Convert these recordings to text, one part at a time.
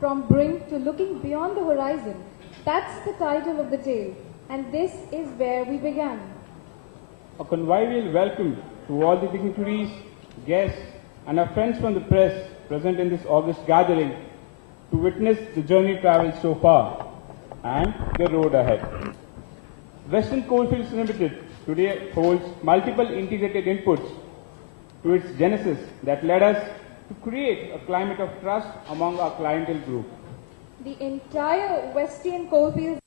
from brink to looking beyond the horizon. That's the title of the tale, and this is where we began. A convivial welcome to all the dignitaries, guests, and our friends from the press present in this August gathering to witness the journey travelled so far and the road ahead. Western Coalfields Limited today holds multiple integrated inputs to its genesis that led us to create a climate of trust among our clientele group. The entire Western Coalfields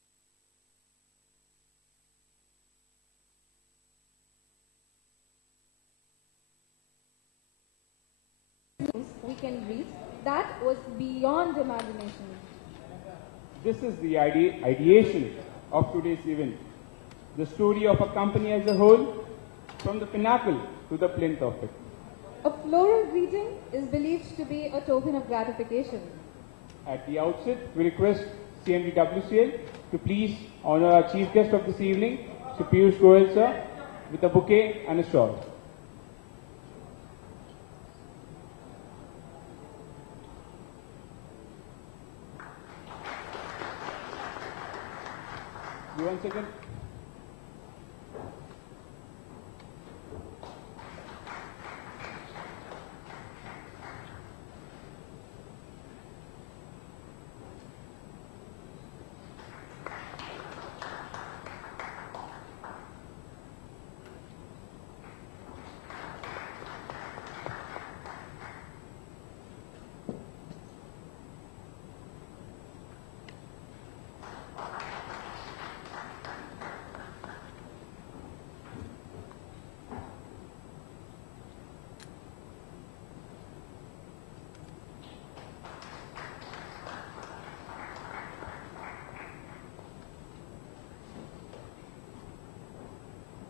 we can read, that was beyond imagination. This is the ideation of today's event. The story of a company as a whole, from the pinnacle to the plinth of it. A floral greeting is believed to be a token of gratification. At the outset, we request CMD WCL to please honor our chief guest of this evening, Sir Piyush Goyal sir, with a bouquet and a shawl. You once again.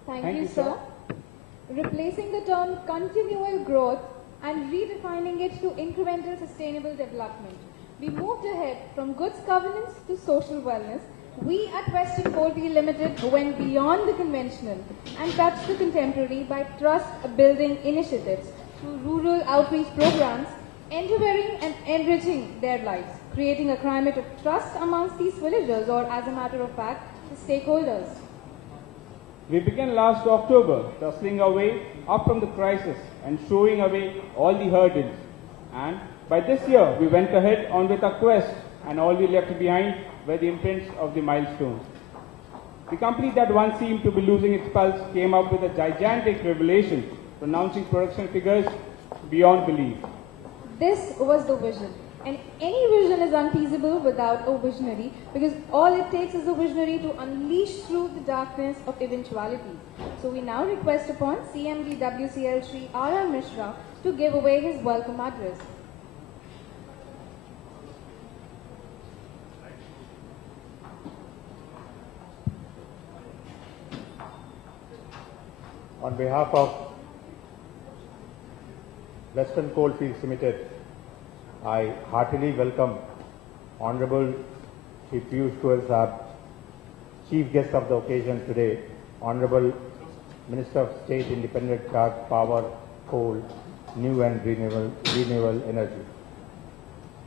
Thank you, sir. Replacing the term continual growth and redefining it to incremental sustainable development, we moved ahead from goods governance to social wellness. We at Western Coalfield Limited went beyond the conventional and touched the contemporary by trust-building initiatives through rural outreach programs, empowering and enriching their lives, creating a climate of trust amongst these villagers, or as a matter of fact, the stakeholders. We began last October, tussling our way up from the crisis and showing away all the hurdles. And by this year, we went ahead on with our quest, and all we left behind were the imprints of the milestones. The company that once seemed to be losing its pulse came up with a gigantic revelation, pronouncing production figures beyond belief. This was the vision. And any vision is unfeasible without a visionary, because all it takes is a visionary to unleash through the darkness of eventuality. So we now request upon CMD WCL Shri R.R. Mishra to give away his welcome address. On behalf of Western Coalfields Limited, I heartily welcome Honorable Shri Piyush Goyal Sahab, Chief Guest of the occasion today, Honorable Minister of State Independent Charge Power, Coal, New and Renewable Energy.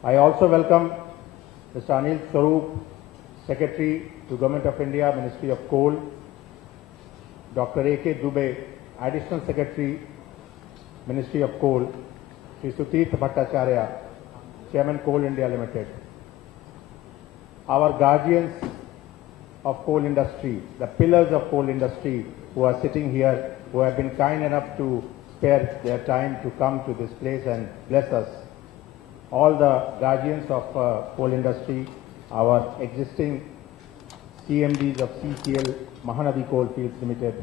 I also welcome Mr. Anil Swarup, Secretary to Government of India, Ministry of Coal, Dr. A.K. Dubey, Additional Secretary, Ministry of Coal, Shri Sutirth Bhattacharya, Chairman Coal India Limited. Our guardians of coal industry, the pillars of coal industry who are sitting here, who have been kind enough to spare their time to come to this place and bless us. All the guardians of coal industry, our existing CMDs of CCL, Mahanadi Coalfields Limited,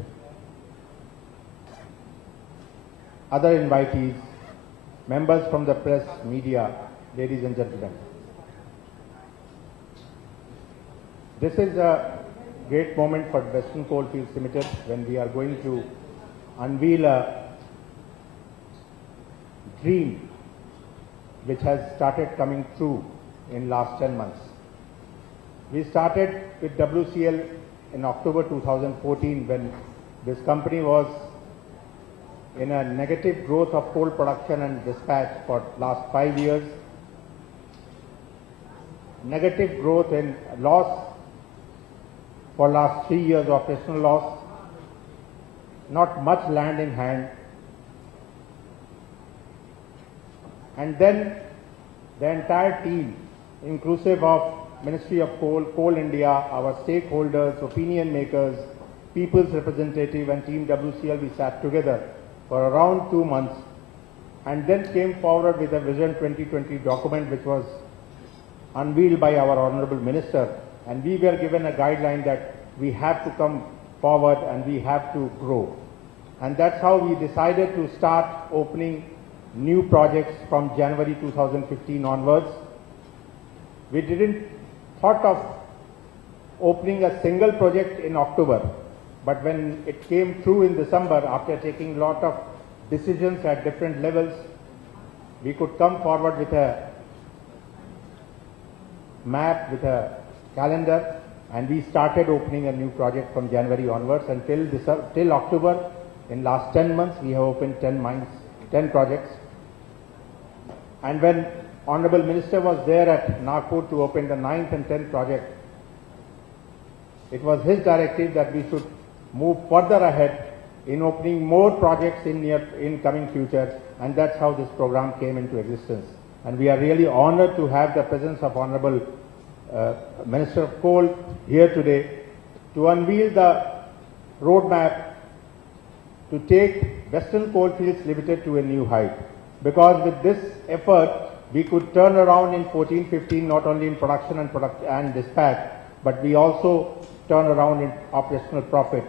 other invitees, members from the press, media, ladies and gentlemen. This is a great moment for Western Coalfields Limited when we are going to unveil a dream which has started coming true in last 10 months. We started with WCL in October 2014 when this company was in a negative growth of coal production and dispatch for last 5 years. negative growth and loss for last 3 years, operational loss, not much land in hand. And then the entire team, inclusive of Ministry of Coal, Coal India, our stakeholders, opinion makers, people's representative and Team WCL, we sat together for around 2 months and then came forward with a Vision 2020 document which was unveiled by our Honorable Minister, and we were given a guideline that we have to come forward and we have to grow. And that's how we decided to start opening new projects from January 2015 onwards. We didn't thought of opening a single project in October, but when it came through in December, after taking a lot of decisions at different levels, we could come forward with a map, with a calendar, and we started opening a new project from January onwards until till October. In last 10 months, we have opened 10 mines, 10 projects. And when Honorable Minister was there at Nagpur to open the 9th and 10th project, it was his directive that we should move further ahead in opening more projects in coming future, and that's how this program came into existence. And we are really honored to have the presence of Honorable Minister of Coal here today to unveil the roadmap to take Western Coalfields Limited to a new height. Because with this effort, we could turn around in 14-15 not only in production and dispatch, but we also turn around in operational profit.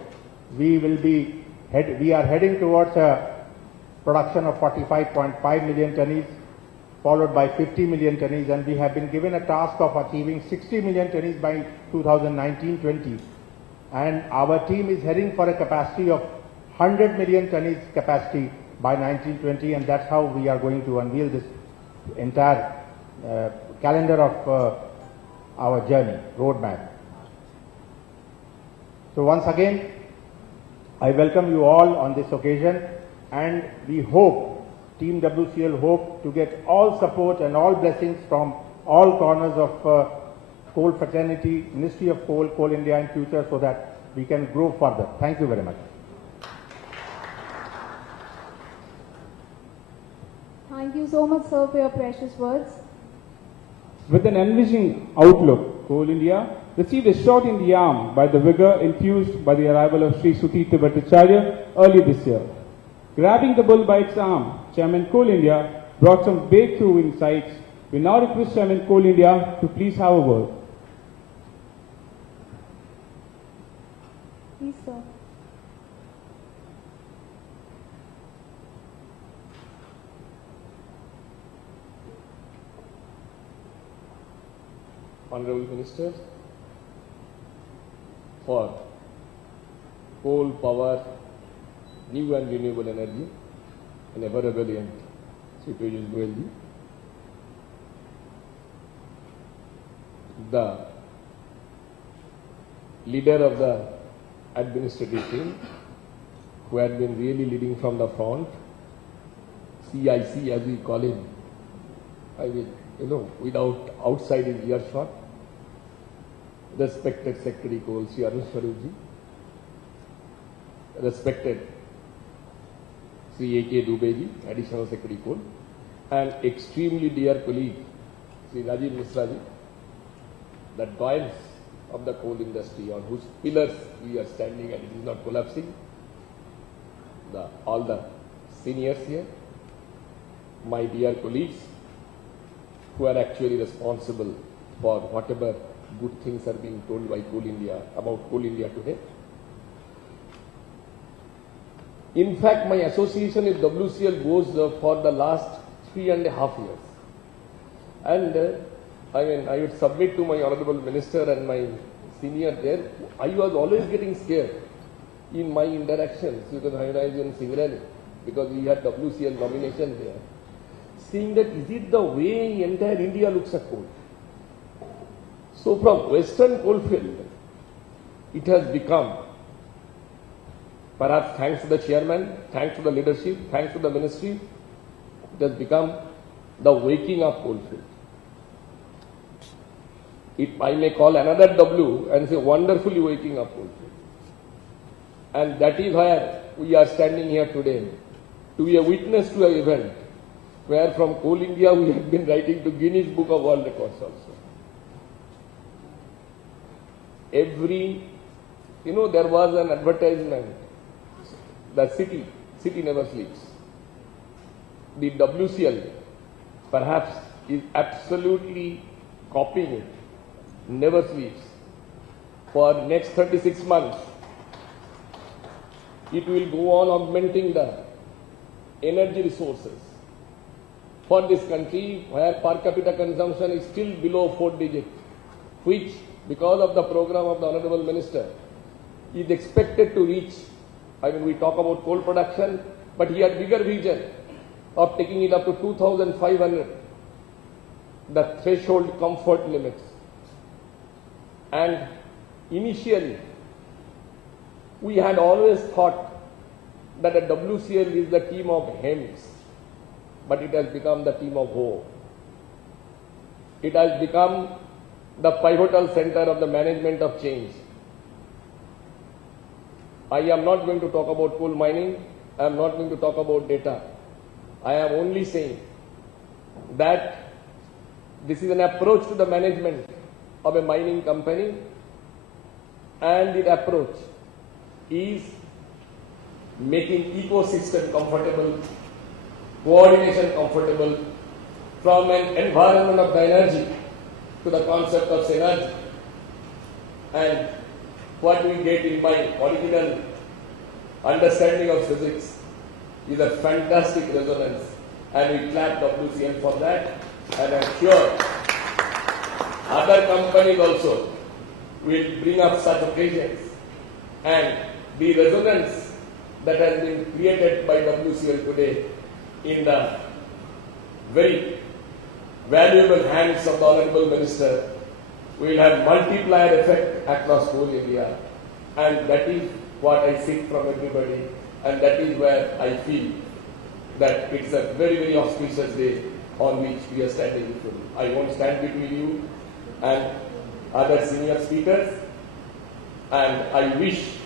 We are heading towards a production of 45.5 million tonnes, followed by 50 million tonnes, and we have been given a task of achieving 60 million tonnes by 2019-20. And our team is heading for a capacity of 100 million tonnes capacity by 1920, and that's how we are going to unveil this entire calendar of our journey, roadmap. So once again, I welcome you all on this occasion, and we hope, Team WCL hope to get all support and all blessings from all corners of coal fraternity, Ministry of Coal, Coal India in future, so that we can grow further. Thank you very much. Thank you so much, sir, for your precious words. With an envisioning outlook, Coal India received a shot in the arm by the vigor infused by the arrival of Sri Sutita Bhattacharya early this year. Grabbing the bull by its arm, Chairman Coal India brought some breakthrough insights. We now request Chairman Coal India to please have a word. Please, sir. Honorable Minister, for coal power, new and renewable energy, and ever brilliant Sri Piyush Goyal ji, the leader of the administrative team, who had been really leading from the front, CIC as we call him, I will, without outside his earshot, respected Secretary Coal, Sri Arun Swarup ji, respected Sri A.K. Dubey ji, Additional Secretary Coal, and extremely dear colleague, Sri Rajiv Misra ji, the giants of the coal industry on whose pillars we are standing and it is not collapsing, all the seniors here, my dear colleagues, who are actually responsible for whatever good things are being told by Coal India, about Coal India today. In fact, my association with WCL goes for the last 3.5 years. And I would submit to my Honorable Minister and my senior there, I was always getting scared in my interactions with the High-Rise in Singareni, because we had WCL nomination there, seeing that is it the way entire India looks at coal. So from Western coalfield, it has become, perhaps thanks to the chairman, thanks to the leadership, thanks to the ministry, it has become the waking up coalfield. I may call another W and say, wonderfully waking up Coalfield. And that is where we are standing here today, to be a witness to an event where from Coal India we have been writing to Guinness Book of World Records also. There was an advertisement, the city never sleeps. The WCL perhaps is absolutely copying it, never sleeps. For next 36 months, it will go on augmenting the energy resources for this country where per capita consumption is still below 4 digits, which because of the program of the Honorable Minister is expected to reach. We talk about coal production, but he had bigger vision of taking it up to 2,500, the threshold comfort limits. And initially, we had always thought that a WCL is the team of hymns, but it has become the team of hope. It has become the pivotal center of the management of change. I am not going to talk about coal mining. I am not going to talk about data. I am only saying that this is an approach to the management of a mining company, and the approach is making ecosystem comfortable, coordination comfortable, from an environment of the energy to the concept of synergy. And what we get in my original understanding of physics is a fantastic resonance, and we clap WCL for that, and I'm sure other companies also will bring up such occasions, and the resonance that has been created by WCL today in the very valuable hands of the Honorable Minister will have multiplier effect across whole India, and that is what I seek from everybody, and that is where I feel that it's a very, very auspicious day on which we are standing before you. I won't stand between you and other senior speakers, and I wish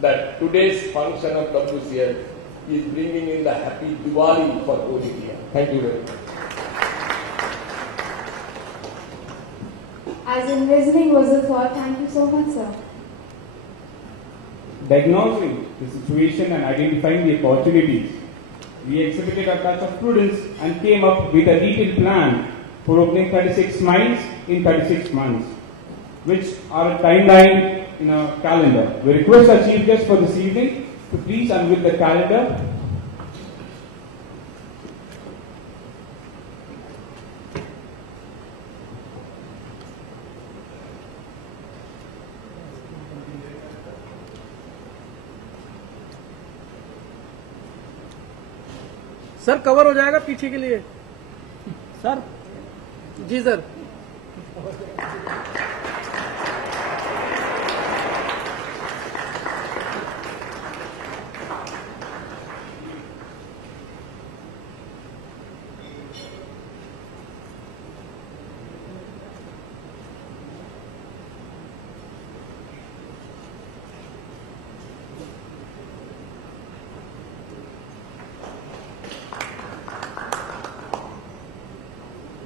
that today's function of WCL is bringing in the happy Diwali for Coal India. Thank you very much. As envisioning was the thought, thank you so much, sir. Diagnosing the situation and identifying the opportunities, we exhibited a touch of prudence and came up with a detailed plan for opening 36 mines in 36 months, which are a timeline in our calendar. We request our chief guest for this evening to please unveil the calendar. Sir cover हो जाएगा पीछे के लिए sir ji sir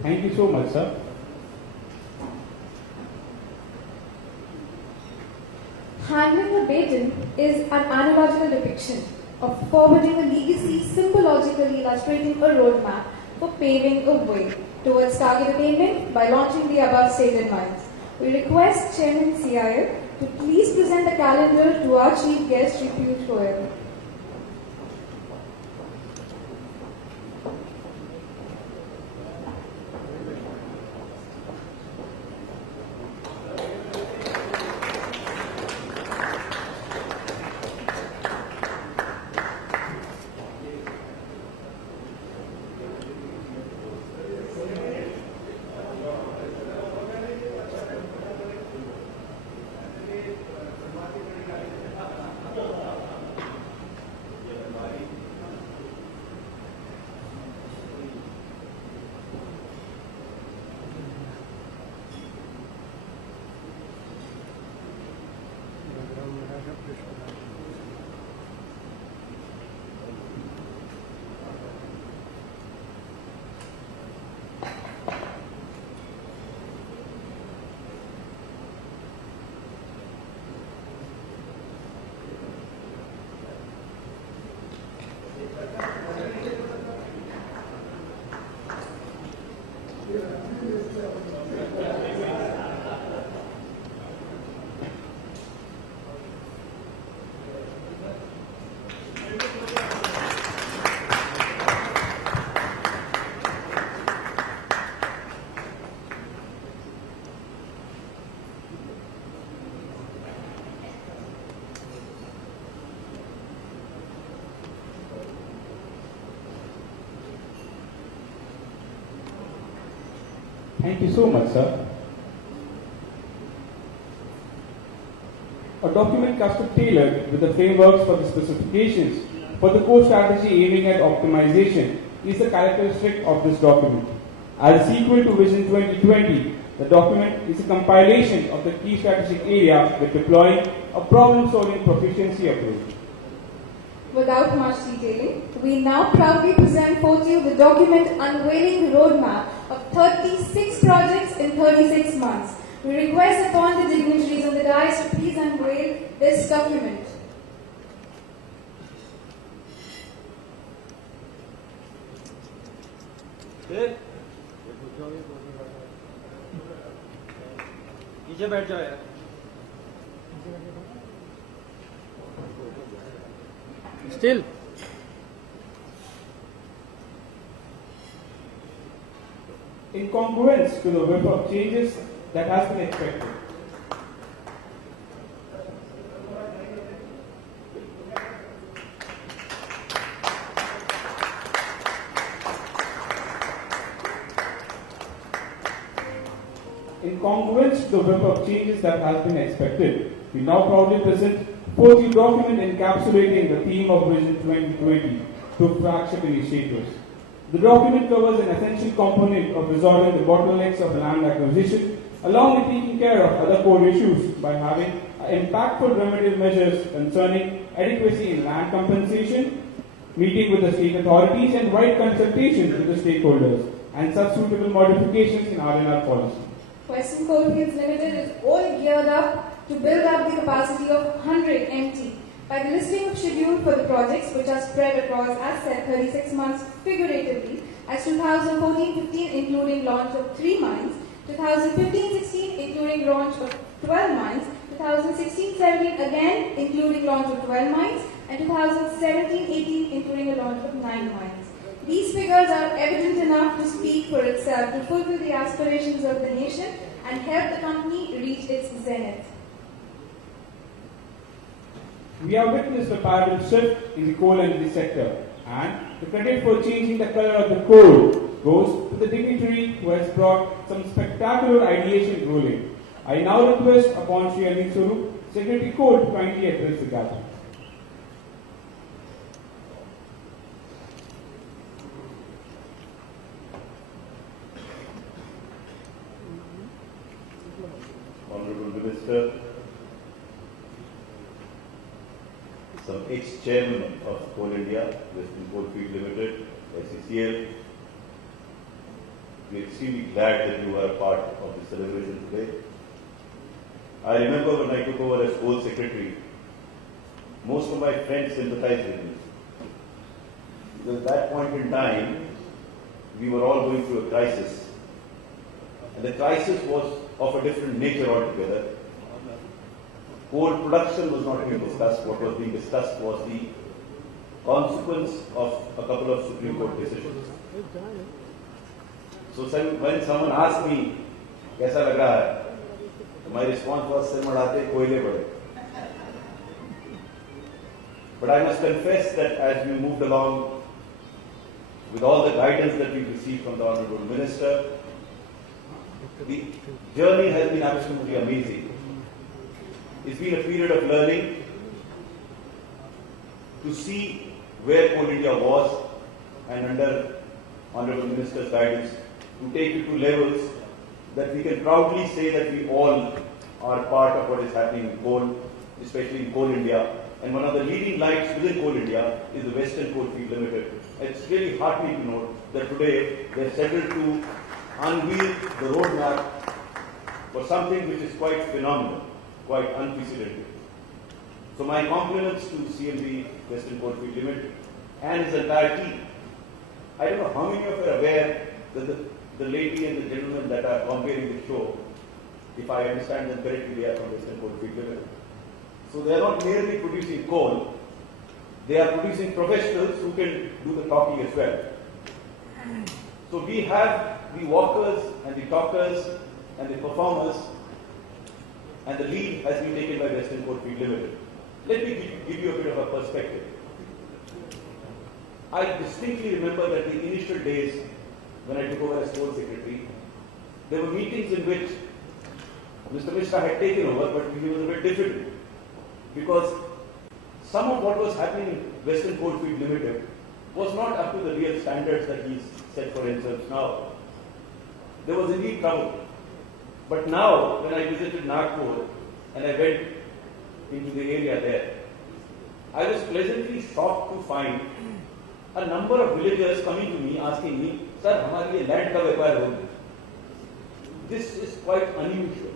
Thank you so much, sir. Handling a baton is an analogical depiction of forwarding a legacy, symbologically illustrating a roadmap for paving a way towards target attainment by launching the above stated mines. We request Chairman CIL to please present the calendar to our chief guest, Shri Piyush Goyal. Thank you so much, sir. A document custom tailored with the frameworks for the specifications for the core strategy aiming at optimization is the characteristic of this document. As a sequel to Vision 2020, the document is a compilation of the key strategic area with deploying a problem-solving proficiency approach. Without much detailing, we now proudly present forth you the document Unveiling Roadmap of 36 projects in 36 months. We request upon the dignitaries on the dais to please unveil this document. नीचे बैठ जाओ यार still In congruence to the whip of changes that has been expected. In congruence to the whip of changes that has been expected, we now proudly present 40 document encapsulating the theme of Vision 2020 through flagship initiatives. The document covers an essential component of resolving the bottlenecks of land acquisition, along with taking care of other core issues by having impactful remedial measures concerning adequacy in land compensation, meeting with the state authorities and wide consultations with the stakeholders, and such suitable modifications in R&R policy. Western Coalfields Limited is all geared up to build up the capacity of 100 MT. By the listing of schedule for the projects which are spread across, as said, 36 months figuratively, as 2014-15 including launch of 3 mines, 2015-16 including launch of 12 mines, 2016-17 again including launch of 12 mines, and 2017-18 including a launch of 9 mines. These figures are evident enough to speak for itself to fulfill the aspirations of the nation and help the company reach its zenith. We have witnessed a paradigm shift in the coal energy sector, and the credit for changing the color of the coal goes to the dignitary who has brought some spectacular ideation rolling. I now request upon Shri Anil Swarup, Secretary Coal, to kindly address the gathering. Honorable Minister, some ex-chairman of Coal India, Western Coalfield Limited, SCCL, we are extremely glad that you are a part of the celebration today. I remember when I took over as Coal Secretary, most of my friends sympathized with me. Because at that point in time, we were all going through a crisis. And the crisis was of a different nature altogether. Coal production was not being discussed. What was being discussed was the consequence of a couple of Supreme Court decisions. So when someone asked me, "Kaisa lag raha hai?" my response was, "Sir madhate koile bade." But I must confess that as we moved along with all the guidance that we received from the Honorable Minister, the journey has been absolutely amazing. It's been a period of learning to see where Coal India was, and under Honorable Minister's guidance, to take it to levels that we can proudly say that we all are part of what is happening in coal, especially in Coal India. And one of the leading lights within Coal India is the Western Coalfield Limited. It's really heartening to note that today they have settled to unveil the roadmap for something which is quite phenomenal, quite unprecedented. So my compliments to CMD Western Coalfield Limited and his entire team. I don't know how many of you are aware that the lady and the gentleman that are comparing the show, if I understand them correctly, they are from Western Coalfield Limited. So they are not merely producing coal, they are producing professionals who can do the talking as well. So we have the walkers and the talkers and the performers, and the lead has been taken by Western Coalfield Limited. Let me give you a bit of a perspective. I distinctly remember that the initial days when I took over as Coal Secretary, There were meetings in which Mr. Mishra had taken over, but he was a bit different because some of what was happening in Western Coalfield Limited was not up to the real standards that he's set for himself now. There was indeed trouble. But now, when I visited Nagpur and I went into the area there, I was pleasantly shocked to find a number of villagers coming to me asking me, "Sir, हमारे लिए land कब acquire होगी?" This is quite unusual,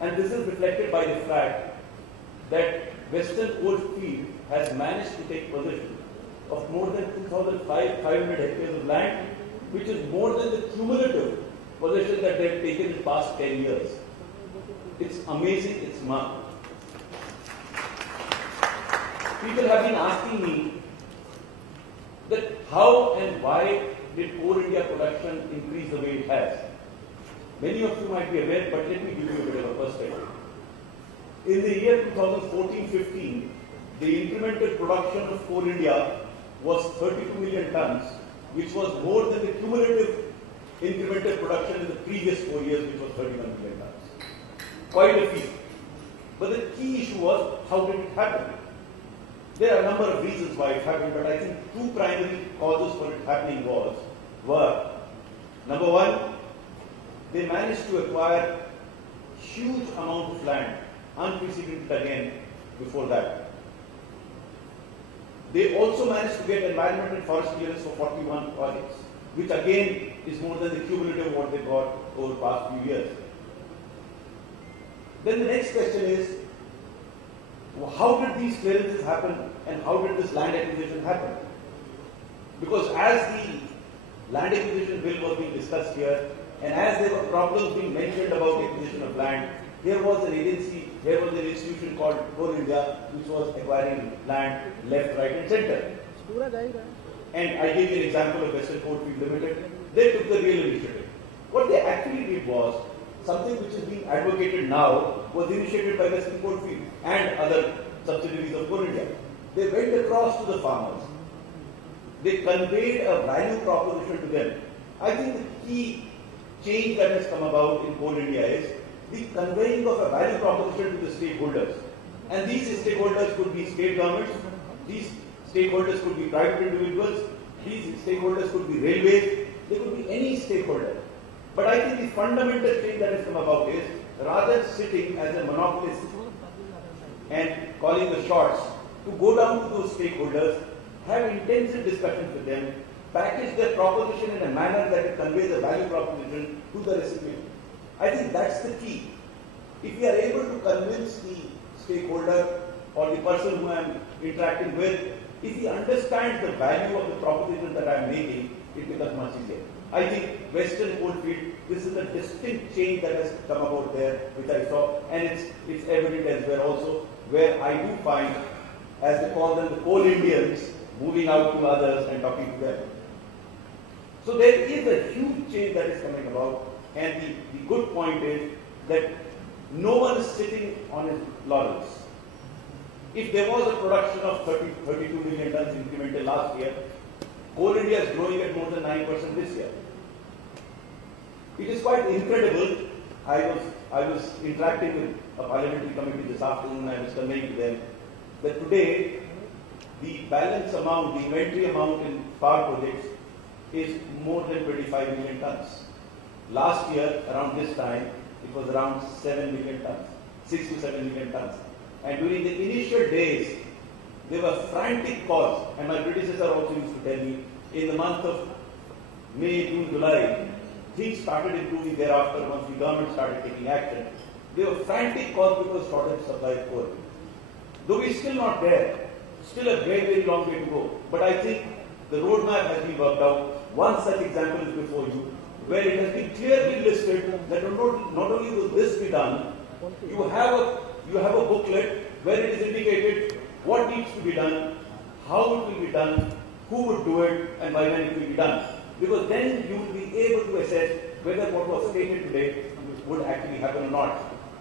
and this is reflected by the fact that Western Coalfield has managed to take possession of more than 2,500 hectares of land, which is more than the cumulative possession that they have taken in the past 10 years. It's amazing, it's marked. People have been asking me that how and why did Coal India production increase the way it has. Many of you might be aware, but let me give you a bit of a perspective. In the year 2014-15, the incremental production of Coal India was 32 million tons, which was more than the cumulative incremental production in the previous 4 years, which was 31 million tons. Quite a feat. But the key issue was, how did it happen? There are a number of reasons why it happened, but I think two primary causes for it happening were, number one, they managed to acquire huge amount of land, unprecedented again before that. They also managed to get environment and forest clearance for 41 projects, which again is more than the cumulative of what they got over the past few years. Then the next question is, how did these clearances happen and how did this land acquisition happen? Because as the land acquisition bill was being discussed here, and as there were problems being mentioned about the acquisition of land, there was an agency, there was an institution called Coal India, which was acquiring land left, right and center. And I gave you an example of Western Coalfield Limited. They took the real initiative. What they actually did was, something which is being advocated now was initiated by Western Coalfield and other subsidiaries of Coal India. They went across to the farmers. They conveyed a value proposition to them. I think the key change that has come about in Coal India is the conveying of a value proposition to the stakeholders. And these stakeholders could be state governments, these stakeholders could be private individuals, these stakeholders could be railways, they could be any stakeholder. But I think the fundamental change that has come about is, rather than sitting as a monopolist and calling the shots, to go down to those stakeholders, have intensive discussions with them, package their proposition in a manner that it conveys a value proposition to the recipient. I think that's the key. If we are able to convince the stakeholder or the person who I am interacting with, if he understands the value of the proposition that I am making, it becomes much easier. I think Western Coalfield, this is a distinct change that has come about there, which I saw, and it's evident elsewhere also, where I do find, as they call them, the coal Indians, moving out to others and talking to them. So there is a huge change that is coming about, and the good point is that no one is sitting on his laurels. If there was a production of 32 million tons incremental last year, Coal India is growing at more than 9% this year. It is quite incredible. I was interacting with a parliamentary committee this afternoon, and I was conveying to them that today the balance amount, the inventory amount in power projects is more than 25 million tons. Last year, around this time, it was around 7 million tons, 6 to 7 million tons. And during the initial days, there were frantic calls, and my predecessor also used to tell me, in the month of May, June, July, things started improving thereafter once the government started taking action. There were frantic calls because shortage of supply of coal. Though we're still not there, still a very, very long way to go. But I think the roadmap has been worked out. One such example is before you, where it has been clearly listed that not only will this be done, you have a booklet where it is indicated what needs to be done, how it will be done, who would do it, and by when it will be done. Because then you will be able to assess whether what was stated today would actually happen or not.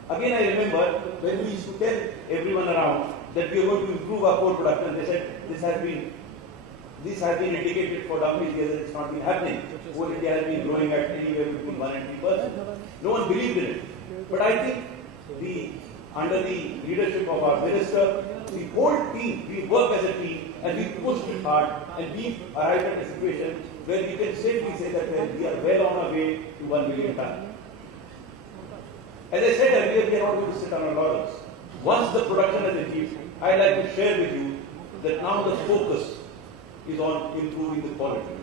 Again, I remember when we used to tell everyone around that we are going to improve our coal production, they said this this has been indicated for donkey's years that it's not been happening. Coal India has been growing at anywhere between 1 and 3%. No one believed in it. But I think under the leadership of our minister, the whole team, we work as a team and we pushed it hard and we arrived at a situation where we can safely say that we are well on our way to 1 million tons. As I said earlier, we are not going to sit on our laurels. Once the production is achieved, I'd like to share with you that now the focus is on improving the quality.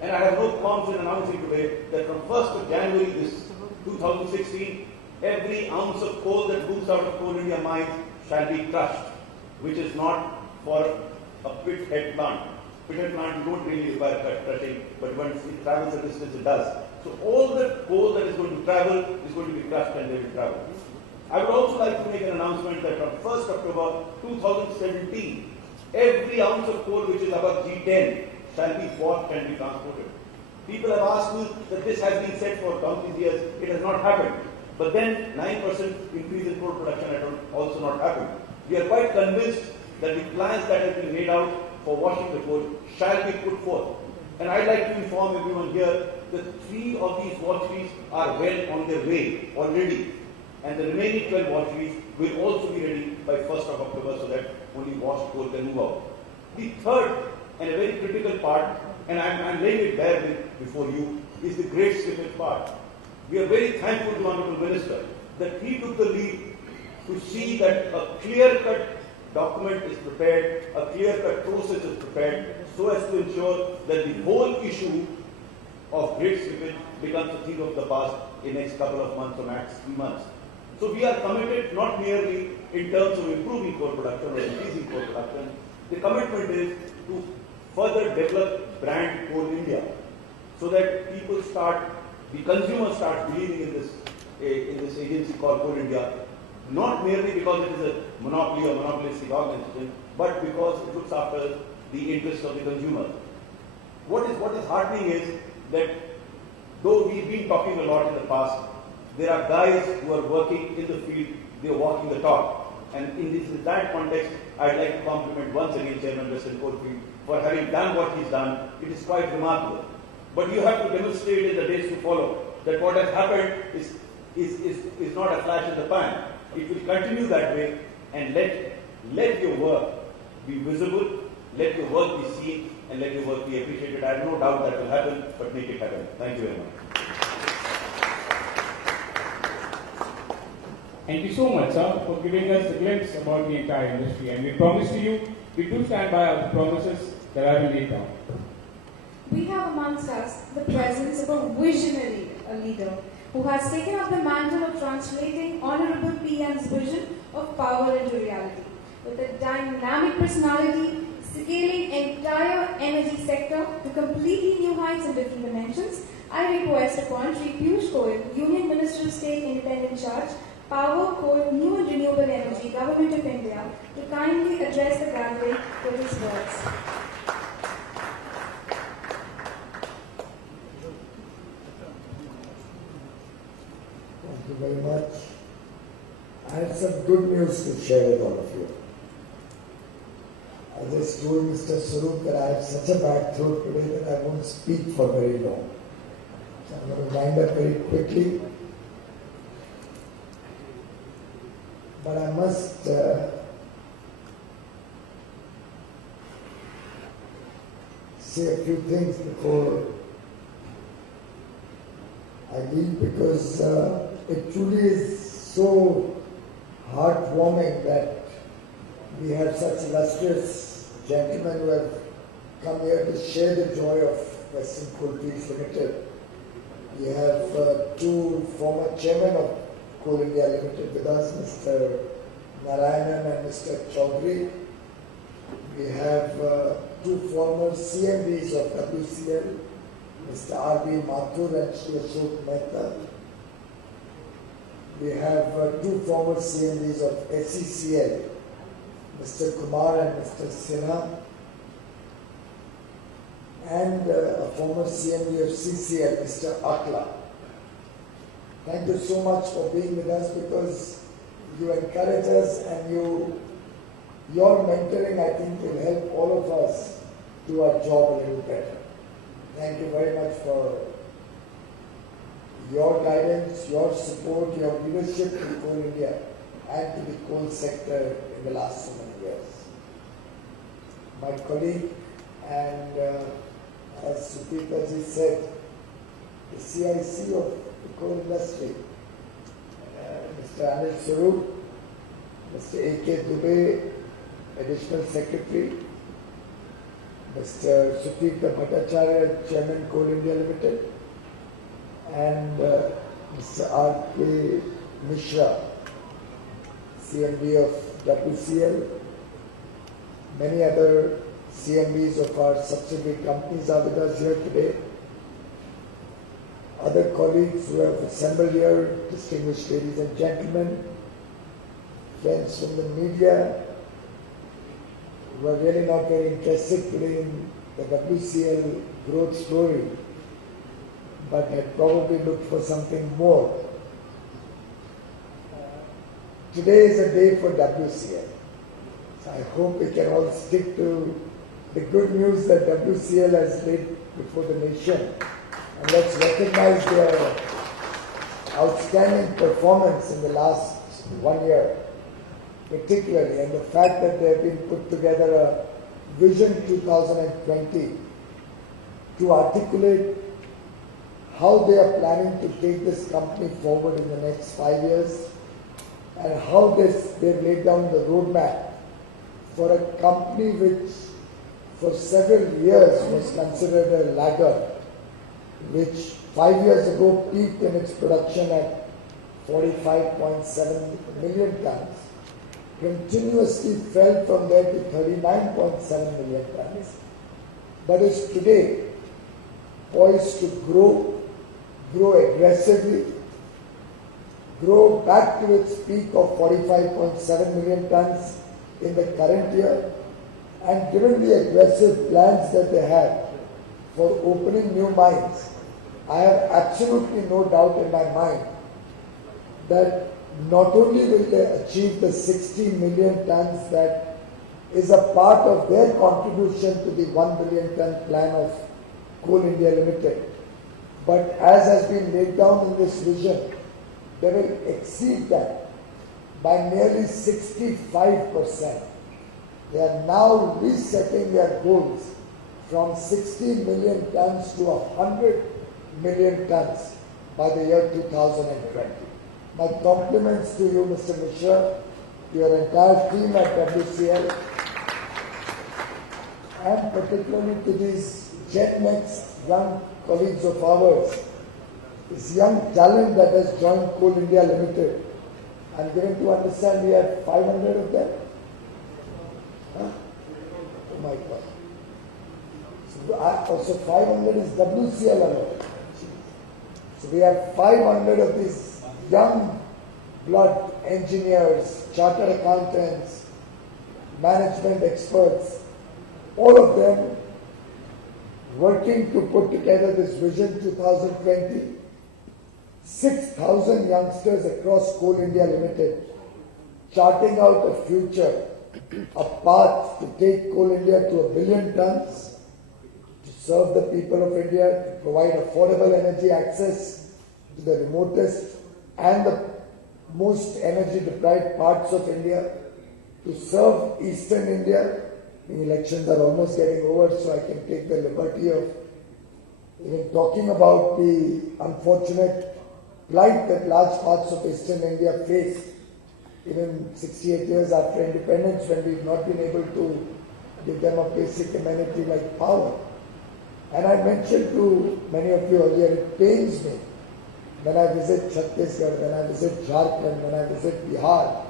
And I have no qualms in announcing today that from 1st of January 2016, every ounce of coal that moves out of Coal India mines shall be crushed, which is not for a pit head plant. Pit head plant, you don't really require crushing, but once it travels a distance, it does. So all the coal that is going to travel is going to be crushed and they will travel. I would also like to make an announcement that from 1st October 2017, every ounce of coal which is above G10 shall be washed and be transported. People have asked me that this has been said for donkey's years. It has not happened. But then 9% increase in coal production has also not happened. We are quite convinced that the plans that have been made out for washing the coal shall be put forth. And I'd like to inform everyone here that 3 of these washeries are well on their way already. And the remaining 12 washeries will also be ready by 1st of October so that only washed coal can move out. The third and a very critical part, and I'm laying it bare before you, is the great slippage part. We are very thankful to Honorable Minister that he took the lead to see that a clear-cut document is prepared, a clear-cut process is prepared, so as to ensure that the whole issue of great slippage becomes a thing of the past in the next couple of months or max 3 months. So we are committed not merely in terms of improving coal production or increasing coal production. The commitment is to further develop brand Coal India so that people the consumers start believing in this agency called Coal India, not merely because it is a monopoly or monopolistic organization, but because it looks after the interests of the consumer. What is heartening is that though we've been talking a lot in the past, there are guys who are working in the field, they are walking the talk. And in that context, I'd like to compliment once again Chairman Western Coalfield for having done what he's done. It is quite remarkable. But you have to demonstrate in the days to follow that what has happened is not a flash in the pan. It will continue that way, and let your work be visible, let your work be seen, and let your work be appreciated. I have no doubt that will happen, but make it happen. Thank you very much. Thank you so much, sir, for giving us a glimpse about the entire industry. And we promise to you, we do stand by our promises that have been laid down. We have amongst us the presence of a visionary leader who has taken up the mantle of translating Honorable PM's vision of power into reality. With a dynamic personality, scaling entire energy sector to completely new heights and different dimensions, I request upon Shri Piyush Goyal, Union Minister of State Independent Charge, Power, Coal, New and Renewable Energy, Government of India, to kindly address the gathering with his words. Thank you very much. I have some good news to share with all of you. I just told Mr. Swarup that I have such a bad throat today that I won't speak for very long. So I'm going to wind up very quickly. But I must say a few things before I leave, because it truly is so heartwarming that we have such illustrious gentlemen who have come here to share the joy of Western Coalfields Limited. We have 2 former chairmen of Coal India Limited with us, Mr. Narayanan and Mr. Chaudhary. We have 2 former CMDs of WCL, Mr. R.B. Mathur and Shri Ashok Mehta. We have 2 former CMDs of SECL, Mr. Kumar and Mr. Sinha, and a former CMD of CCL, Mr. Akla. Thank you so much for being with us, because you encourage us and your mentoring, I think, will help all of us do our job a little better. Thank you very much for your guidance, your support, your leadership in Coal India and to the coal sector in the last so many years. My colleague and as Supreeta ji said, the CIC of the coal industry, Mr. Anil Swarup, Mr. A.K. Dubey, Additional Secretary, Mr. Supreeta Bhattacharya, Chairman Coal India Limited, and Mr. R.K. Mishra, CMD of WCL. Many other CMDs of our subsidiary companies are with us here today. Other colleagues who have assembled here, distinguished ladies and gentlemen, friends from the media, who are really not very interested today in the WCL growth story, but had probably looked for something more. Today is a day for WCL. So I hope we can all stick to the good news that WCL has laid before the nation. And let's recognize their outstanding performance in the last 1 year, particularly, and the fact that they have been put together a Vision 2020 to articulate how they are planning to take this company forward in the next 5 years and how they've laid down the roadmap for a company which for several years was considered a laggard, which 5 years ago peaked in its production at 45.7 million tons, continuously fell from there to 39.7 million tons, but is today poised to grow aggressively, grow back to its peak of 45.7 million tons in the current year, and given the aggressive plans that they have for opening new mines, I have absolutely no doubt in my mind that not only will they achieve the 60 million tons that is a part of their contribution to the 1 billion ton plan of Coal India Limited, but as has been laid down in this vision, they will exceed that by nearly 65%. They are now resetting their goals from 60 million tons to 100 million tons by the year 2020. My compliments to you, Mr. Mishra, your entire team at WCL, and particularly to these Jet-Next young colleagues of ours, this young talent that has joined Coal India Limited. I'm getting to understand we have 500 of them. Huh? Oh my God. So also 500 is WCL alone. So we have 500 of these young blood engineers, chartered accountants, management experts, all of them working to put together this Vision 2020. 6,000 youngsters across Coal India Limited, charting out a future, a path to take Coal India to 1 billion tons, to serve the people of India, to provide affordable energy access to the remotest and the most energy deprived parts of India, to serve Eastern India. The elections are almost getting over, so I can take the liberty of even talking about the unfortunate plight that large parts of Eastern India faced even 68 years after independence, when we've not been able to give them a basic amenity like power. And I mentioned to many of you earlier, it pains me when I visit Chhattisgarh, when I visit Jharkhand, when I visit Bihar,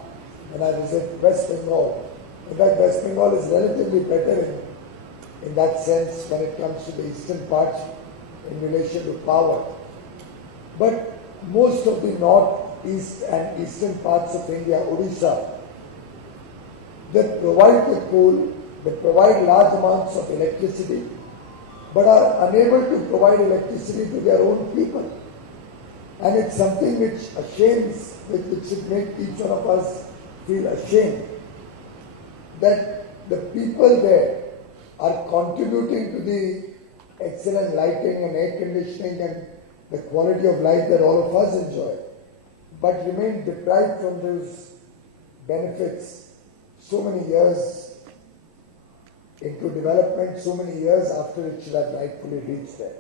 when I visit West Bengal. In fact, West Bengal is relatively better in that sense when it comes to the eastern parts in relation to power. But most of the north, east and eastern parts of India, Odisha, they provide the coal, they provide large amounts of electricity, but are unable to provide electricity to their own people. And it's something which should make each one of us feel ashamed that the people there are contributing to the excellent lighting and air conditioning and the quality of life that all of us enjoy, but remain deprived from those benefits so many years into development, so many years after it should have rightfully reached there.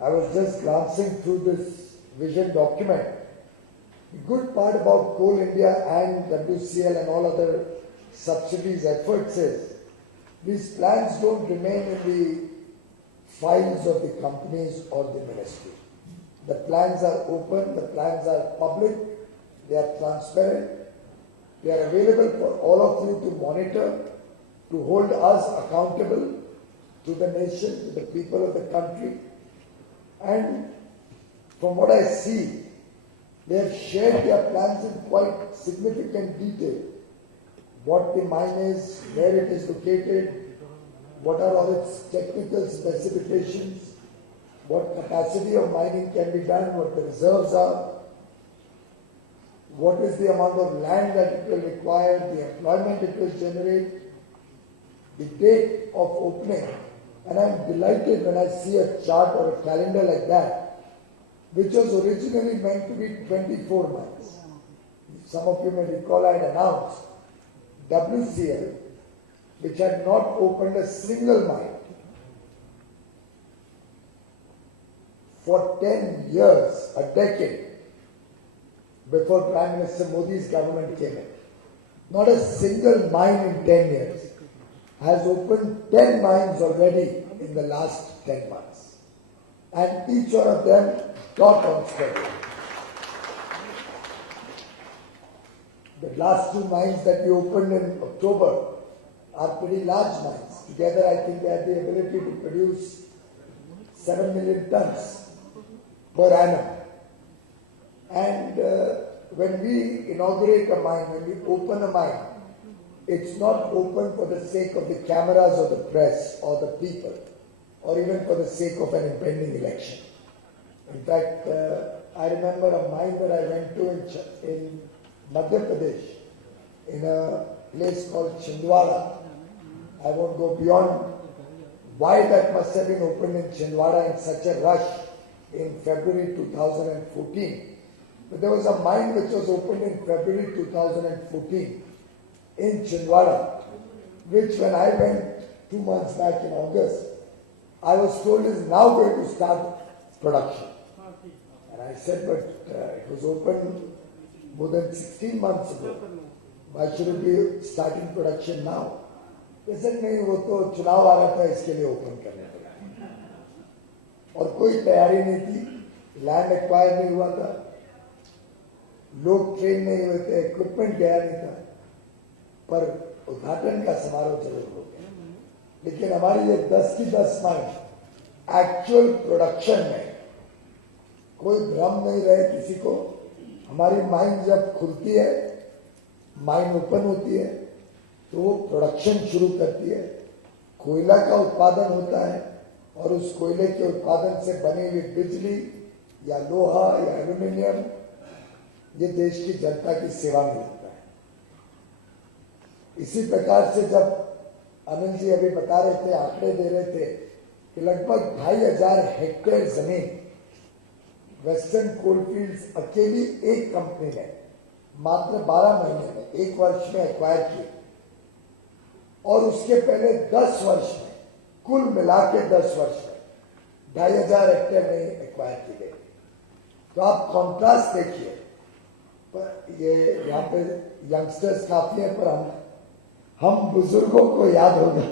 I was just glancing through this vision document. The good part about Coal India and WCL and all other subsidiaries' efforts is these plans don't remain in the files of the companies or the ministry. The plans are open, the plans are public, they are transparent, they are available for all of you to monitor, to hold us accountable to the nation, to the people of the country. And from what I see, they have shared their plans in quite significant detail. What the mine is, where it is located, what are all its technical specifications, what capacity of mining can be done, what the reserves are, what is the amount of land that it will require, the employment it will generate, the date of opening. And I'm delighted when I see a chart or a calendar like that, which was originally meant to be 24 months. Some of you may recall I had announced WCL, which had not opened a single mine for 10 years, a decade, before Prime Minister Modi's government came in. Not a single mine in 10 years. Has opened 10 mines already in the last 10 months. And each one of them got on schedule. The last 2 mines that we opened in October are pretty large mines. Together, I think they have the ability to produce 7 million tons per annum. And when we inaugurate a mine, when we open a mine, it's not open for the sake of the cameras or the press or the people, or even for the sake of an impending election. In fact, I remember a mine that I went to in Madhya Pradesh, in a place called Chhindwara. I won't go beyond why that must have been opened in Chhindwara in such a rush in February 2014. But there was a mine which was opened in February 2014 in Chhindwara, which when I went 2 months back in August, I was told is now going to start production. And I said, but it was opened more than 16 months ago. Why should it be starting production now? They said, नहीं वो तो चुनाव आ रहा था इसके लिए open करने पड़ा और कोई तैयारी नहीं थी, लैंड एक्वायर नहीं हुआ था, लोग ट्रेन नहीं हुए थे, इक्विपमेंट गया नहीं था, पर उद्घाटन का समारोह जरूर हो गया। लेकिन हमारी ये 10 की 10 माइन एक्चुअल प्रोडक्शन में कोई भ्रम नहीं रहे किसी को। हमारी माइन जब खुलती है, माइन ओपन होती है, तो वो प्रोडक्शन शुरू करती है, कोयला का उत्पादन होता है और उस कोयले के उत्पादन से बनी हुई बिजली या लोहा या एल्यूमिनियम ये देश की जनता की सेवा में लगता है। इसी प्रकार से जब अनिल जी अभी बता रहे थे, आंकड़े दे रहे थे कि लगभग 2500 हेक्टेयर जमीन वेस्टर्न कोलफील्ड्स अकेली एक कंपनी ने मात्र 12 महीने में, 1 वर्ष में एक्वायर की, और उसके पहले 10 वर्ष में, कुल मिला के 10 वर्ष में 2500 हेक्टेयर नहीं एक्वायर की गई। तो आप कॉन्ट्रास्ट देखिए, पर ये यहाँ पे यंगस्टर्स काफी है, पर हम बुजुर्गों को याद होगा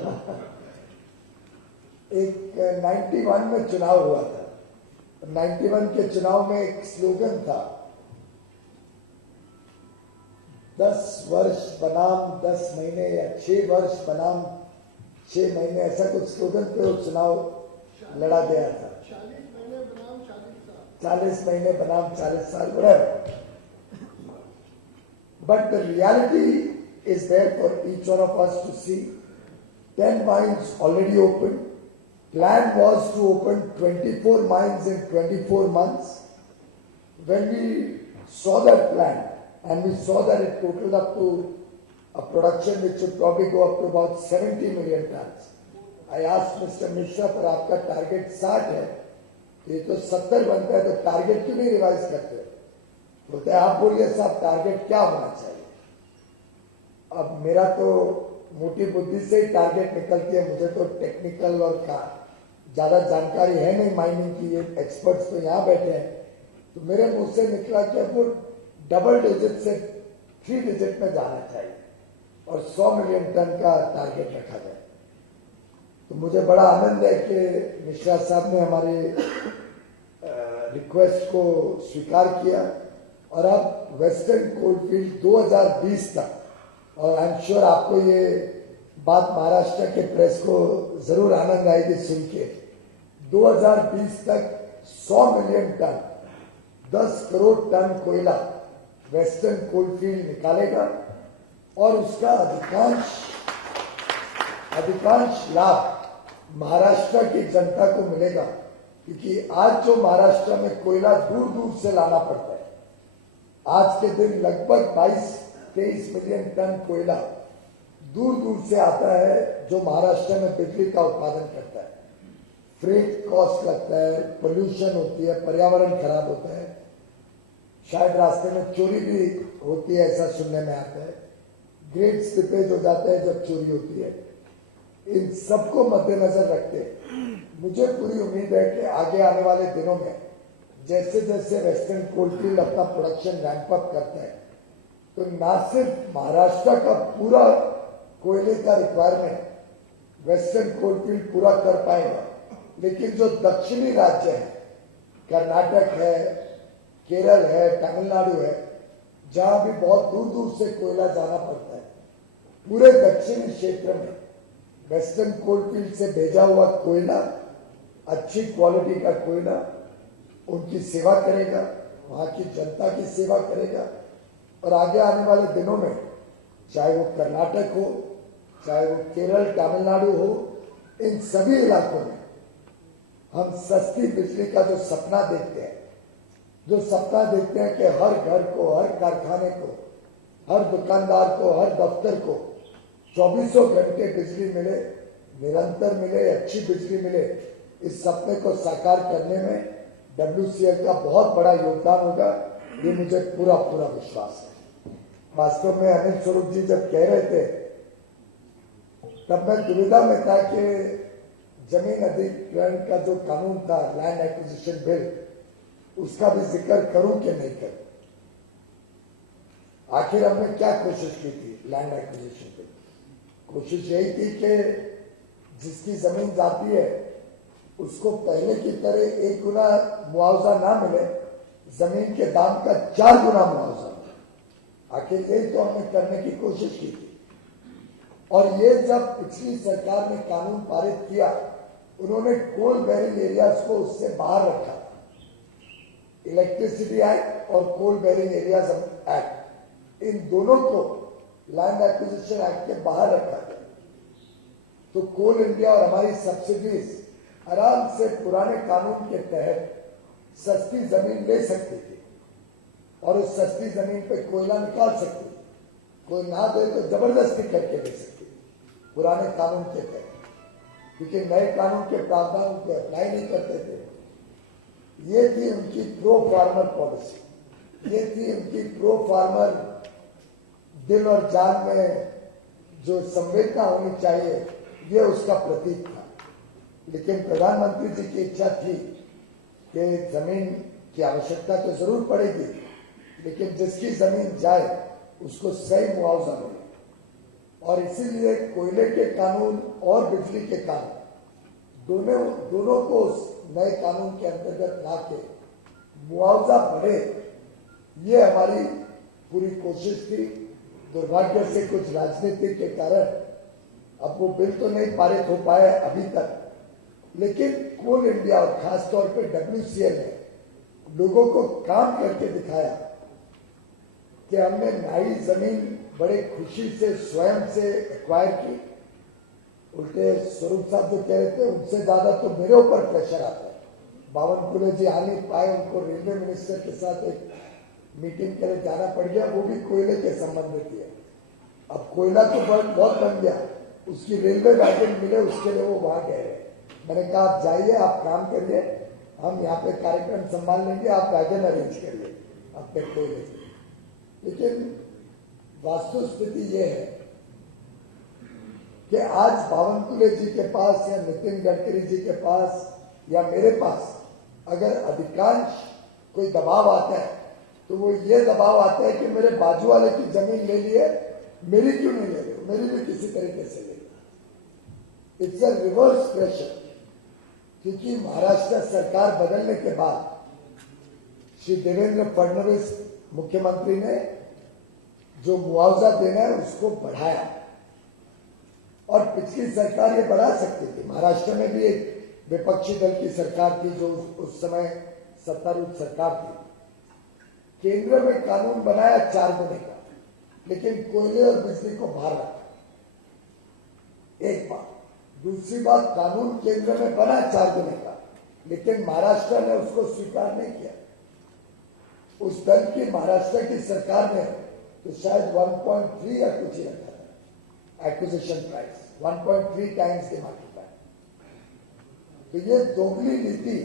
एक 91 में चुनाव हुआ था। 91 के चुनाव में एक स्लोगन था, 10 वर्ष बनाम 10 महीने या 6 वर्ष बनाम 6 महीने, ऐसा कुछ स्लोगन पे वो चुनाव लड़ा गया था। 40 महीने बनाम 40 साल, whatever. But the reality is there for each one of us to see. 10 mines already open. Plan was to open 24 mines in 24 months. When we saw that plan and we saw that it totaled up to a production which should probably go up to about 70 million tons, I asked mister Mishra, पर आपका target 60 है, तो ये तो 70 बनता है, तो target क्यों नहीं रिवाइज करते? बोलते हैं आप बोलिए साहब टारगेट क्या होना चाहिए। अब मेरा तो मोटी बुद्धि से ही टारगेट निकलती है, मुझे तो टेक्निकल और का ज्यादा जानकारी है नहीं माइनिंग की, ये एक्सपर्ट्स तो यहाँ बैठे हैं। तो मेरे मुंह से निकला कि अब वो डबल डिजिट से 3 डिजिट में जाना चाहिए और 100 मिलियन टन का टारगेट रखा जाए। तो मुझे बड़ा आनंद है कि मिश्रा साहब ने हमारी रिक्वेस्ट को स्वीकार किया और अब वेस्टर्न कोलफील्ड 2020 तक, और आई एम श्योर आपको ये बात महाराष्ट्र के प्रेस को जरूर आनंद आएगी सुन के, 2020 तक 100 मिलियन टन, 10 करोड़ टन कोयला वेस्टर्न कोलफील्ड निकालेगा और उसका अधिकांश लाभ महाराष्ट्र की जनता को मिलेगा, क्योंकि आज जो महाराष्ट्र में कोयला दूर दूर से लाना पड़ता है, आज के दिन लगभग 22-23 मिलियन टन कोयला दूर दूर से आता है जो महाराष्ट्र में बिजली का उत्पादन करता है। फ्रेट कॉस्ट लगता है, पोल्यूशन होती है, पर्यावरण खराब होता है, शायद रास्ते में चोरी भी होती है, ऐसा सुनने में आता है, ग्रेट स्लिपेज हो जाता है जब चोरी होती है। इन सबको मद्देनजर रखते मुझे पूरी उम्मीद है कि आगे आने वाले दिनों में जैसे जैसे वेस्टर्न कोलफील्ड अपना प्रोडक्शन रैंप अप करता है, तो न सिर्फ महाराष्ट्र का पूरा कोयले का रिक्वायरमेंट वेस्टर्न कोलफील्ड पूरा कर पाएगा, लेकिन जो दक्षिणी राज्य है, कर्नाटक है, केरल है, तमिलनाडु है, जहां भी बहुत दूर दूर से कोयला जाना पड़ता है, पूरे दक्षिणी क्षेत्र में वेस्टर्न कोलफील्ड से भेजा हुआ कोयला, अच्छी क्वालिटी का कोयला उनकी सेवा करेगा, वहां की जनता की सेवा करेगा। और आगे आने वाले दिनों में चाहे वो कर्नाटक हो, चाहे वो केरल, तमिलनाडु हो, इन सभी इलाकों में हम सस्ती बिजली का जो सपना देखते हैं, कि हर घर को, हर कारखाने को, हर दुकानदार को, हर दफ्तर को 24 घंटे बिजली मिले, निरंतर मिले, अच्छी बिजली मिले, इस सपने को साकार करने में WCL का बहुत बड़ा योगदान होगा, ये मुझे पूरा पूरा विश्वास है। वास्तव में अनिल स्वरूप जी जब कह रहे थे तब मैं दुविधा में था कि जमीन अधिग्रहण का जो कानून था, लैंड एक्विजिशन बिल, उसका भी जिक्र करूं कि नहीं करूं। आखिर हमने क्या कोशिश की थी लैंड एक्विजिशन बिल? कोशिश यही थी कि जिसकी जमीन जाती है उसको पहले की तरह 1 गुना मुआवजा ना मिले, जमीन के दाम का 4 गुना मुआवजा मिले। आखिर यही तो हमने करने की कोशिश की थी। और ये जब पिछली सरकार ने कानून पारित किया, उन्होंने कोल बेरिंग एरियाज को उससे बाहर रखा। इलेक्ट्रिसिटी एक्ट और कोल बेरिंग एरियाज एक्ट, इन दोनों को लैंड एक्विजिशन एक्ट के बाहर रखा गया। तो कोल इंडिया और हमारी सब्सिडीज आराम से पुराने कानून के तहत सस्ती जमीन ले सकती थी और उस सस्ती जमीन पे कोयला निकाल सकती थी। कोई ना दे तो जबरदस्ती करके दे सकती थी पुराने कानून के तहत, क्योंकि नए कानून के प्रावधान को अप्लाई नहीं करते थे। ये थी उनकी प्रो फार्मर पॉलिसी, ये थी उनकी प्रो फार्मर दिल और जान में जो संवेदना होनी चाहिए, ये उसका प्रतीक था। लेकिन प्रधानमंत्री जी की इच्छा थी कि जमीन की आवश्यकता तो जरूर पड़ेगी, लेकिन जिसकी जमीन जाए उसको सही मुआवजा मिले। और इसीलिए कोयले के कानून और बिजली के कानून दोनों को उस नए कानून के अंतर्गत ला के मुआवजा बढ़े, ये हमारी पूरी कोशिश थी। दुर्भाग्य से कुछ राजनीति के कारण अब वो बिल तो नहीं पारित हो पाया अभी तक, लेकिन कोल इंडिया और खासतौर पे WCL ने लोगों को काम करके दिखाया कि हमने नई जमीन बड़े खुशी से स्वयं से एक्वायर की। उल्टे स्वरूप साहब जो कह रहे थे, उनसे ज्यादा तो मेरे ऊपर प्रेशर आता है। बावनकुले जी आ नहीं पाए, उनको रेलवे मिनिस्टर के साथ एक मीटिंग के लिए जाना पड़ गया, वो भी कोयले के संबंधित है। अब कोयला तो बहुत बन गया, उसकी रेलवे वैगन मिले, उसके लिए वो वहां गए हैं। मैंने कहा आप जाइए, आप काम करिए, हम यहाँ पे कार्यक्रम संभाल लेंगे, आप वैगन अरेंज करिए अपने कोई लेके। लेकिन वास्तु स्थिति ये है कि आज बावनकुले जी के पास या नितिन गडकरी जी के पास या मेरे पास अगर अधिकांश कोई दबाव आता है तो वो ये दबाव आता है कि मेरे बाजू वाले की जमीन ले लिए, मेरी क्यों नहीं ले रहे हो, मेरी भी किसी तरीके से ले लो। इट्स अ रिवर्स प्रेशर, क्योंकि महाराष्ट्र सरकार बदलने के बाद श्री देवेंद्र फडणवीस मुख्यमंत्री ने जो मुआवजा देना है उसको बढ़ाया, और पिछली सरकार ये बढ़ा सकती थी। महाराष्ट्र में भी एक विपक्षी दल की सरकार थी जो उस समय सत्तारूढ़ सरकार थी। केंद्र में कानून बनाया 4 गुने का, लेकिन कोयले और बिजली को बाहर रखा। एक बात। दूसरी बात, कानून केंद्र में बना 4 गुने का, लेकिन महाराष्ट्र ने उसको स्वीकार नहीं किया। उस दल की महाराष्ट्र की सरकार ने तो शायद 1.3 या कुछ ही रखा था एक्विजिशन प्राइस, 1.3 टाइम्स के मार्केट प्राइस। तो ये दोगली नीति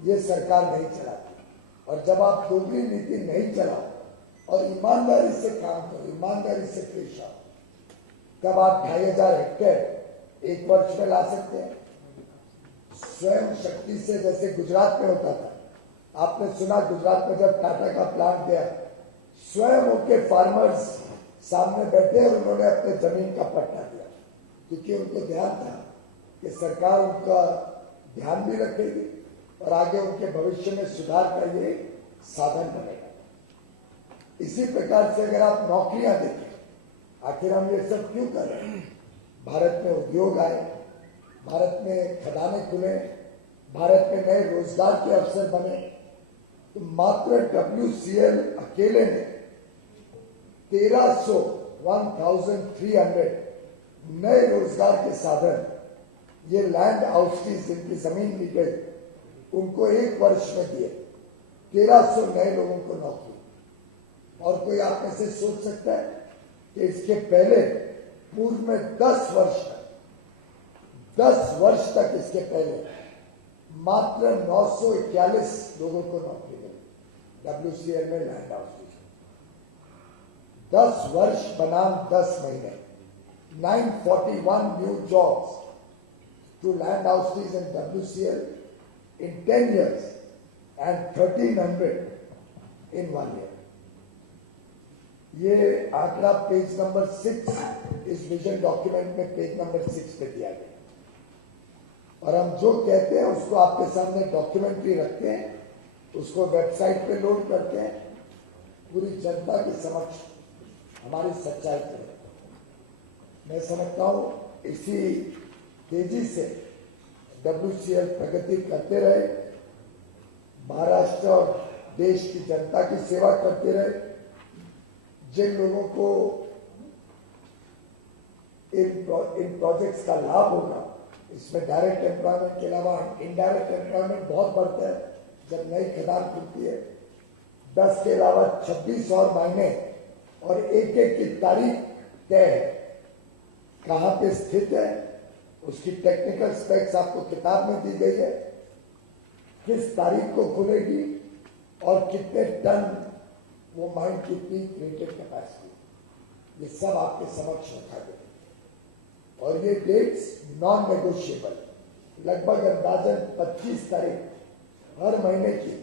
ये सरकार नहीं चलाती, और जब आप दोगली नीति नहीं चलाओ और ईमानदारी से काम करो, ईमानदारी से पेश आओ, तब आप 2500 हेक्टेयर 1 वर्ष में ला सकते हैं। स्वयं शक्ति से, जैसे गुजरात में होता था, आपने सुना गुजरात में जब टाटा का प्लांट गया, स्वयं उनके फार्मर्स सामने बैठे और उन्होंने अपने जमीन का पट्टा दिया, क्योंकि उनको ध्यान था कि सरकार उनका ध्यान भी रखेगी और आगे उनके भविष्य में सुधार का ये साधन बनेगा। इसी प्रकार से अगर आप नौकरियां देखें, आखिर हम ये सब क्यों कर रहे हैं? भारत में उद्योग आए, भारत में खदानें खुले, भारत में नए रोजगार के अवसर बने, तो मात्र WCL अकेले ने 1300 नए रोजगार के साधन, ये लैंड हाउसेस जिनकी जमीन ली गई उनको 1 वर्ष में दिए, 1300 नए लोगों को नौकरी। और कोई आप में से सोच सकता है कि इसके पहले पूर्व में 10 वर्ष तक इसके पहले मात्र 941 लोगों को नौकरी मिली WCL में लैंड हाउस। 10 वर्ष बनाम 10 महीने, 941 new jobs to land houses in WCL in 10 years and 1300 in 1 year. ये आंकड़ा पेज नंबर 6 इस विजन डॉक्यूमेंट में पेज नंबर 6 पे दिया गया। और हम जो कहते हैं उसको आपके सामने डॉक्यूमेंट्री रखते हैं, उसको वेबसाइट पे लोड करते हैं, पूरी जनता के समक्ष हमारी सच्चाई करें। मैं समझता हूं इसी तेजी से WCL प्रगति करते रहे, महाराष्ट्र और देश की जनता की सेवा करते रहे। जिन लोगों को इन प्रोजेक्ट्स का लाभ होगा, इसमें डायरेक्ट एम्प्लॉयमेंट के अलावा इनडायरेक्ट एम्प्लॉयमेंट बहुत बढ़ता है जब नई खदान खुलती है। 10 के अलावा 26 और महीने और एक की तारीख तय है, कहां पे स्थित है, उसकी टेक्निकल स्पेक्स आपको किताब में दी गई है, किस तारीख को खुलेगी और कितने टन वो माइन की पीक रेटेड कैपेसिटी, ये सब आपके समक्ष रखा गया। और ये डेट्स नॉन नेगोशिएबल, लगभग अंदाजन 25 तारीख हर महीने की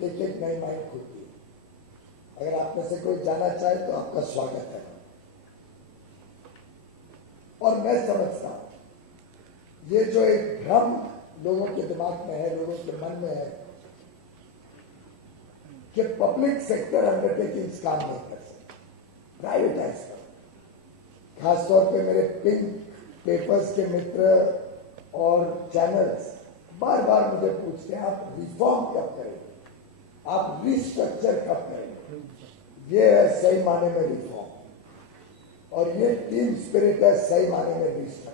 एक नई माइन खुलती है। अगर आप में से कोई जाना चाहे तो आपका स्वागत है। और मैं समझता हूं ये जो एक भ्रम लोगों के दिमाग में है, लोगों के मन में है कि पब्लिक सेक्टर अंडरटेकिंग्स काम नहीं कर सकते, प्राइवेटाइज करो। खासतौर पे मेरे पिंक पेपर्स के मित्र और चैनल्स बार बार मुझे पूछते हैं आप रिफॉर्म कब करेंगे, आप रिस्ट्रक्चर कब करेंगे। ये है सही माने में रिफॉर्म, और ये टीम स्पिरिट है सही माने में रिस्ट्रक्चर।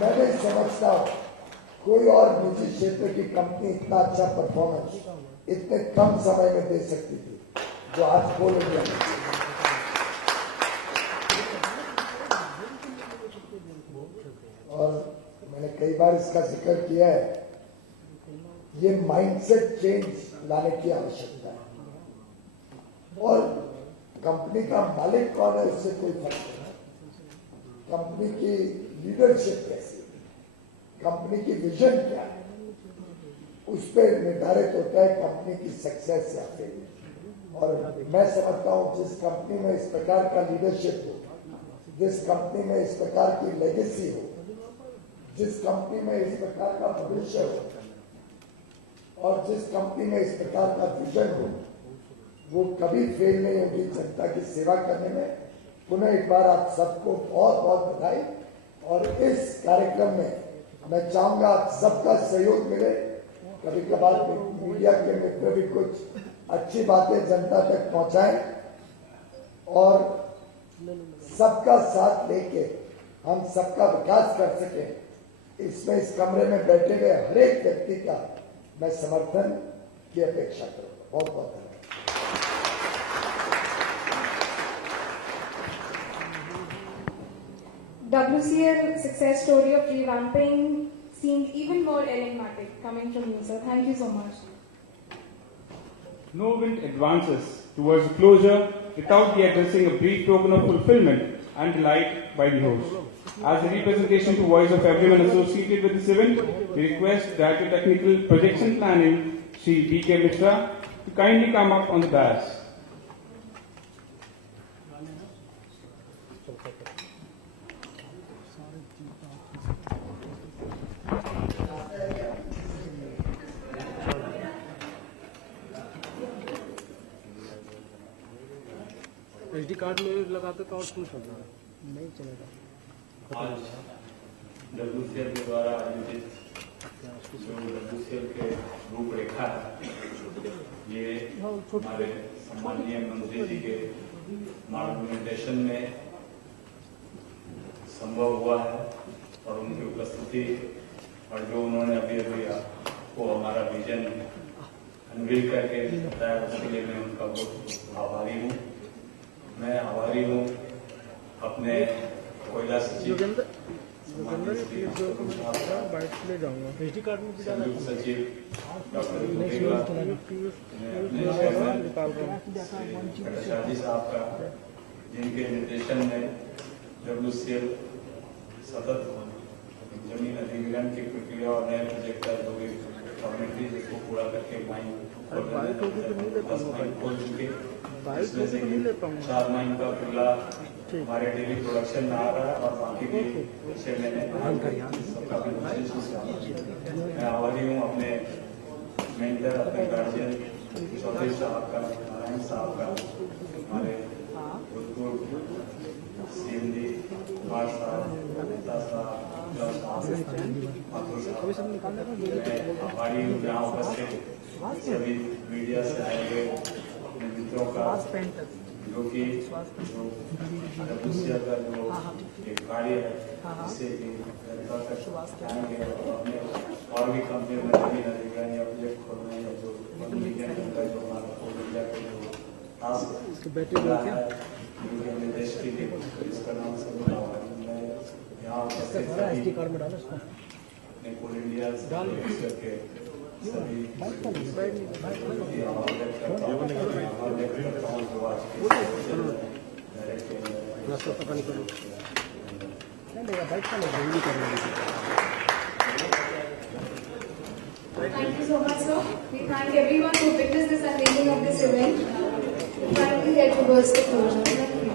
मैं नहीं समझता कोई और निजी क्षेत्र की कंपनी इतना अच्छा परफॉर्मेंस इतने कम समय में दे सकती थी जो आज बोलेंगे। और मैंने कई बार इसका जिक्र किया है, ये माइंडसेट चेंज लाने की आवश्यकता है। और कंपनी का मालिक कौन है उससे कोई फर्क नहीं। कंपनी की लीडरशिप कैसी, कंपनी की विजन क्या है, उस पर निर्धारित होता है कंपनी की सक्सेस या फेलियर। और मैं समझता हूं जिस कंपनी में इस प्रकार का लीडरशिप हो, जिस कंपनी में इस प्रकार की लेगेसी हो, जिस कंपनी में इस प्रकार का भविष्य हो और जिस कंपनी में इस प्रकार का विजन हो, वो कभी फेल नहीं होगी जनता की सेवा करने में। पुनः एक बार आप सबको बहुत बहुत बधाई। और इस कार्यक्रम में मैं चाहूंगा आप सबका सहयोग मिले। कभी कभार मीडिया के मित्र भी कुछ अच्छी बातें जनता तक पहुंचाएं और सबका साथ लेके हम सबका विकास कर सकें, इसमें इस कमरे में बैठे हुए हर एक व्यक्ति का मैं समर्थन की अपेक्षा करूंगा। बहुत बहुत धन्यवाद। WCL success story of revamping seemed even more enigmatic coming from you, sir. Thank you so much. No event advances towards closure without the addressing a brief token of fulfillment and delight by the host. As a representation to voice of everyone associated with this event, we request Director Technical Projection Planning, Shri B.K. Mishra, to kindly come up on the dais. SD card में लगाते तो और smooth होता है, नहीं चलेगा। आज WCL के द्वारा आयोजित जो WCL के रूपरेखा है, ये हमारे सम्माननीय मंत्री जी के मार्गदर्शन में संभव हुआ है और उनकी उपस्थिति और जो उन्होंने अभी अभी आपको हमारा विजन अनवील करके बताया, उसके लिए मैं उनका बहुत आभारी हूँ। मैं आभारी हूँ अपने कोयला सचिव संयुक्त सचिव डॉक्टर जी साहब का, जिनके निर्देशन में WCL सतत जमीन अधिग्रहण की प्रक्रिया और नए प्रोजेक्ट जो भी फॉर्मेलिटीज इसको पूरा करके माइन खोल चुके, इसमें से 4 माइन का खुला हमारे डेली प्रोडक्शन में आ रहा है और बाकी भी विषय मैंने सबका मैं आभारी हूँ अपने मेंटर, अपने गार्जियन चौधरी साहब का, नारायण साहब का, हमारे भूतपूर्व CMD कुमार साहब, नेता साहब, आभारी हूँ यहाँ उपस्थित सभी मीडिया से आए हुए मित्रों का, जो कि WCL का जो एक कार्य है इससे जनता तक आएंगे और अपने और भी कंपनियों में जमीन अधिग्रहण या प्रोजेक्ट खोलने या जो का जो हमारा कोल इंडिया का जो टास्क है, जो अपने देश के लिए इसका नाम से मैं यहाँ उपस्थित अपने कोल इंडिया के सभी Thank you so much, sir. We thank everyone who witnessed this unveiling of this event. Finally, get towards the closure. Thank you.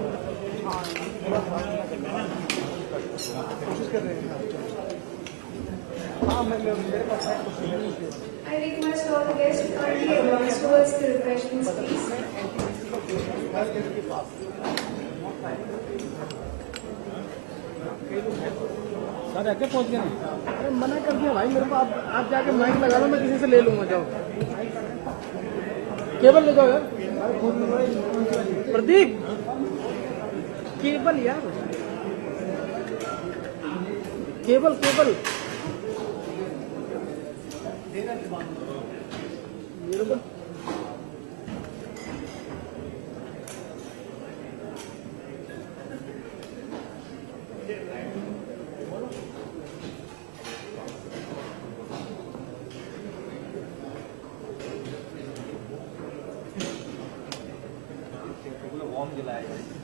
I request all the guests to kindly advance towards the refreshments, please. Sir आके पहुंच गए ना? अरे मना कर दिया भाई मेरे को, आप जाके माइक लगा लो, मैं किसी से ले लूंगा। जाओ केबल ले जाओ यार, प्रदीप केबल यार, केबल केबल मेरे को दिलाया